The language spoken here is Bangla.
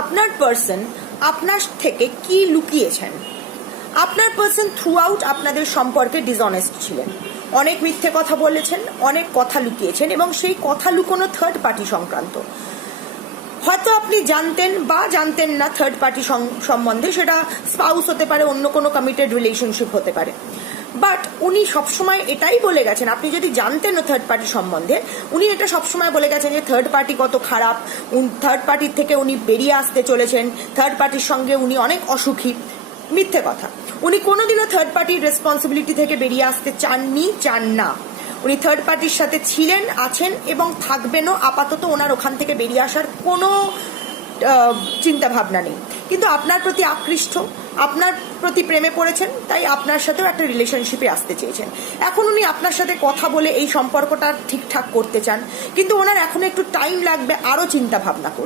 আপনার পার্সন আপনার থেকে কি লুকিয়েছেন। আপনার পার্সন থ্রু আউট আপনাদের সম্পর্কে ডিসঅনেস্ট ছিলেন, অনেক মিথ্যে কথা বলেছেন, অনেক কথা লুকিয়েছেন, এবং সেই কথা লুকোনো থার্ড পার্টি সংক্রান্ত। হয়তো আপনি জানতেন বা জানতেন না থার্ড পার্টি সম্বন্ধে, সেটা স্পাউস হতে পারে, অন্য কোনো কমিটেড রিলেশনশিপ হতে পারে, বাট উনি সবসময় এটাই বলে গেছেন, আপনি যদি জানতেনও থার্ড পার্টি সম্বন্ধে, উনি এটা সবসময় বলে গেছেন যে থার্ড পার্টি কত খারাপ, থার্ড পার্টির থেকে উনি বেরিয়ে আসতে চলেছেন, থার্ড পার্টির সঙ্গে উনি অনেক অসুখী। মিথ্যে কথা। উনি কোনোদিনও থার্ড পার্টির রেসপন্সিবিলিটি থেকে বেরিয়ে আসতে চাননি, চান না। উনি থার্ড পার্টির সাথে ছিলেন, আছেন এবং থাকবেনও। আপাতত ওনার ওখান থেকে বেরিয়ে আসার কোনো চিন্তা ভাবনা নেই, কিন্তু আপনার প্রতি আকৃষ্ট, আপনার প্রতি প্রেমে পড়েছেন, তাই আপনার সাথেও একটা রিলেশনশিপে আসতে চেয়েছেন। এখন উনি আপনার সাথে কথা বলে এই সম্পর্কটা ঠিকঠাক করতে চান, কিন্তু ওনার এখন একটু টাইম লাগবে আরও চিন্তা ভাবনা করতে।